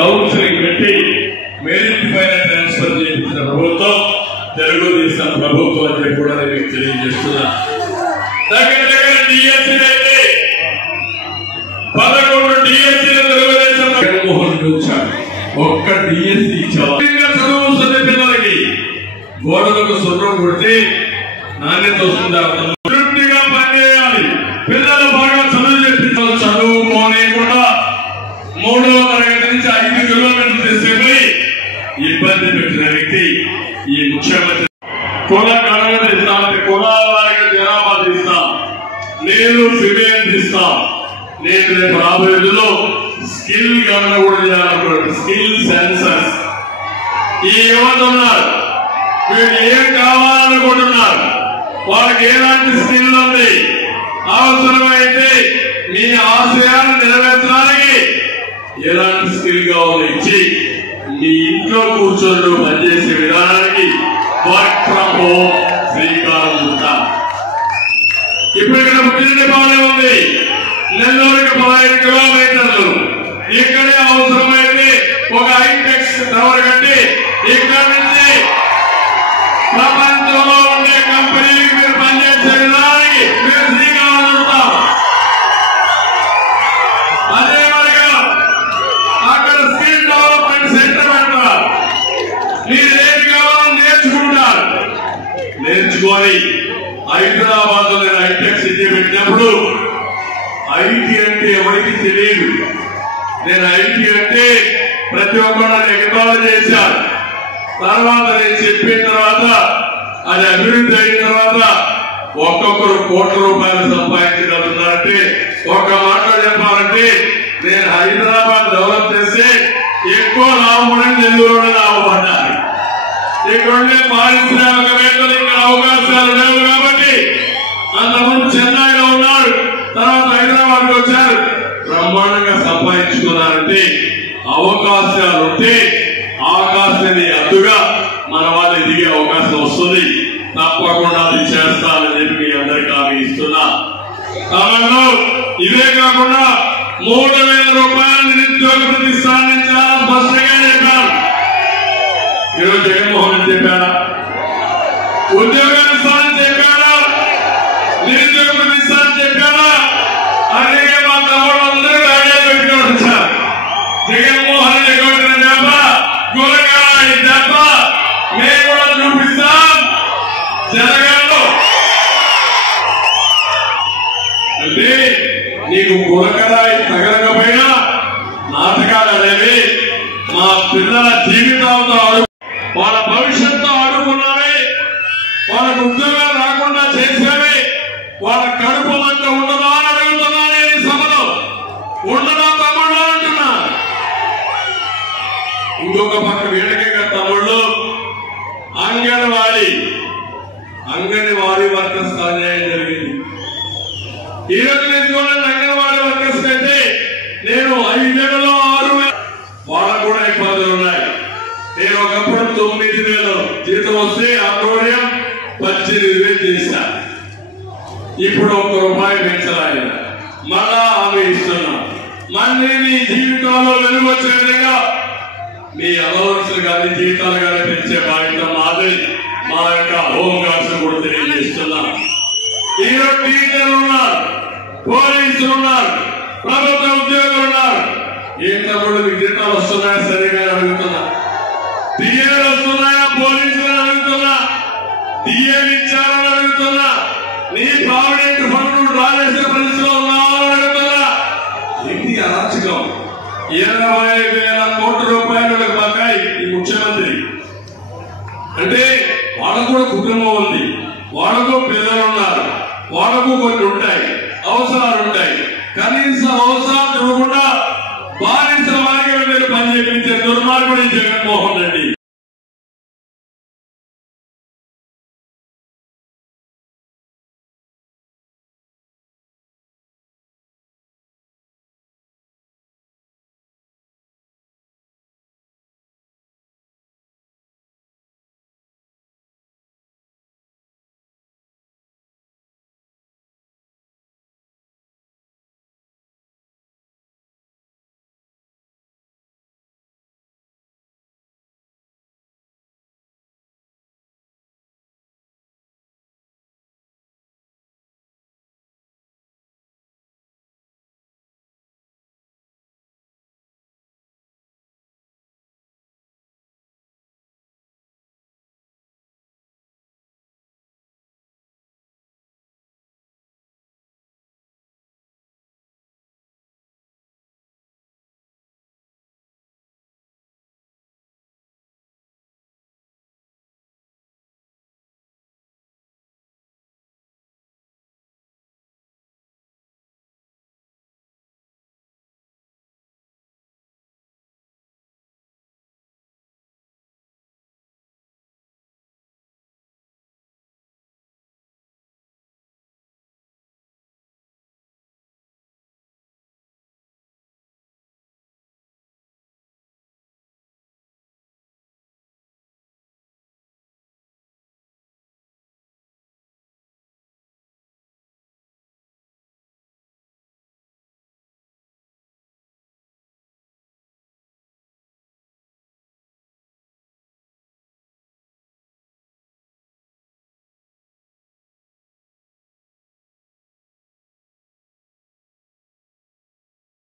Counselling పెట్టి merit పైన transfer చేయించిన ప్రభుత్వం తెలుగుదేశం ప్రభుత్వం అని కూడా నేను తెలియజేస్తున్నా. దగ్గర దగ్గర డిఎస్సీ అయితే 11 డిఎస్సీలు తెలుగుదేశం జగన్మోహన్ రెడ్డి వచ్చాడు. ఒక్క డిఎస్సీ ఇచ్చారు. చదువు పిల్లలకి గోడలకు సున్నం కొడితే నాణ్యత వస్తుందా? తృప్తిగా పనిచేయాలి. పిల్లలు బాగా చదువు చెప్పించాలి. చదువుకోలేకుండా 3వ తరగతి నుంచి 5 కిలోమీటర్లు తీసుకుపోయి ఇబ్బంది పెట్టిన వ్యక్తి ఈ ముఖ్యమంత్రి. కుల గణన ఇస్తాం, కులాల వారికి జనాభా తీస్తాం, నేను ఫిమేల్ తీస్తాం. నేను రేపు రాబోయేలో స్కిల్ గణన కూడా చేయాలనుకున్నాను. Skill census. ఈ యువత ఉన్నారు, వీళ్ళు ఏం కావాలనుకుంటున్నారు, వాళ్ళకి ఎలాంటి స్కిల్ ఉంది, అవసరమైతే మీ ఆశయాన్ని నెరవేర్చడానికి ఎలాంటి స్కిల్ కావాలో ఇచ్చి మీ ఇంట్లో కూర్చొని పనిచేసే విధానానికి వర్క్ ఫ్రమ్ హోమ్ శ్రీకారం చుట్టాం. ఇప్పుడు ఇక్కడ పుట్టిన బాగానే ఉంది. నెల్లూరుకి 15 కిలోమీటర్లు. ఇక్కడే అవసరమైతే ఒక హైటెక్స్ టవర్ కట్టి ఇక్కడ నుంచి ప్రపంచంలో ఉండే కంపెనీలకు మీరు పనిచేసే విధానానికి మీరు శ్రీకారం చుట్టాం. అదే మరిగా అక్కడ స్కిల్ డెవలప్మెంట్ సెంటర్ పెడతారు. మీరు ఏది కావాలో నేర్చుకుంటారు. నేర్చుకొని హైదరాబాద్ లో నేను హైటెక్ సిటీ పెట్టినప్పుడు ఐటీ అంటే ఎవరికి తెలియదు. నేను ఐటీ అంటే ప్రతి ఒక్కరు ఎగతాళి చేశారు. తర్వాత నేను చెప్పిన తర్వాత అది అభివృద్ధి అయిన తర్వాత ఒక్కొక్కరు ₹1,00,00,000 సంపాదించగలుగుతున్నారంటే ఒక మాటలో చెప్పాలంటే నేను హైదరాబాద్ డెవలప్ చేస్తే ఎక్కువ లాభపడని నెల్లూరులో లాభపడ్డారు. ఇక్కడ పారిశ్రామికవేత్తలు ఇక్కడ అవకాశాలు లేవు కాబట్టి అంతకుముందు చెన్నైలో ఉన్నారు, తర్వాత హైదరాబాద్ వచ్చారు, బ్రహ్మాండంగా సంపాదించుకున్నారంటే అవకాశాలు ఉంటే ఆకాశాన్ని అద్దుగా మన వాళ్ళు ఎదిగే అవకాశం వస్తుంది. తప్పకుండా అది చేస్తానని చెప్పి మీ అందరికీ హామీ ఇస్తున్నా. తమలో ఇవే కాకుండా ₹3,000 నిరుద్యోగ ప్రతిష్టాన్ని చాలా స్పష్టంగా చెప్పారు. ఈరోజు జగన్మోహన్ రెడ్డి చెప్పారా? ఉద్యోగాలు ఇస్తానని చెప్పారా? నిరుద్యోగ ప్రతిష్టాన్ని చెప్పారా? అలాగే మా తమ్ముళ్ళందరూ ఐడియా పెట్టుకుని వచ్చారు. జగన్మోహన్ రెడ్డి కొట్టిన దెబ్బ గురకాయ దెబ్బ మేము కూడా చూపిస్తాం జనగణలో. అంటే నీకు గురకరాయి తగలకపోయినా నాటకాలు అనేవి మా పిల్లల జీవితాలతో వాళ్ళ భవిష్యత్తుతో ఆడుకున్నావే, వాళ్ళకు ఉద్యోగాలు రాకుండా చేసేవే, వాళ్ళ కడుపు మంట ఉండదా అని అడుగుతున్నా. నేను సభలో ఉండదా తమ్ముళ్ళు అంటున్నా. ఇంకొక పక్క వీళ్ళకే తమ్ముళ్ళు అంగన్వాడీ వర్కర్స్ అన్యాయం జరిగింది. ఈరోజు తీసుకోవాలని అంగన్వాడీ వర్కర్స్ అయితే నేను 5 నెలల్లో 6,000 వాళ్ళకు కూడా ఇబ్బందులు ఉన్నాయి. నేను ఒకప్పుడు 9,000 జీతం వస్తే ఆందోళన 18,000 చేశా. ఇప్పుడు ₹1 పెంచాలి. మళ్ళా హామీ ఇస్తున్నా. మళ్ళీ మీ జీవితంలో వెలుగు వచ్చే విధంగా మీ అలవన్సులు కానీ జీవితాలు కానీ పెంచే బాధ్యత మాది. మా యొక్క హోంగార్డ్స్ కూడా తెలియజేస్తున్నా. ఈరోజు టీచర్లు ఉన్నారు, పోలీసులు ఉన్నారు, ప్రభుత్వ ఉద్యోగులు ఉన్నారు. ఇంతకుముందు మీకు జీతాలు వస్తున్నాయా సరిగా అడుగుతున్నా. టీఏలు వస్తున్నాయా పోలీసులు అడుగుతున్నా. టీఏలు ఇచ్చారని అడుగుతున్నా. నీ ప్రావిడెంట్ ఫండ్ రాజేసే పరిస్థితిలో ఉన్నావని అడుగుతున్నా. ఇది అరాచకం. ₹20,000 కోట్ల బకాయి ఈ ముఖ్యమంత్రి. అంటే వాళ్ళకు కూడా కుటుంబం ఉంది, వాళ్ళకు పిల్లలు ఉన్నారు, వాళ్ళకు కొన్ని ఉంటాయి.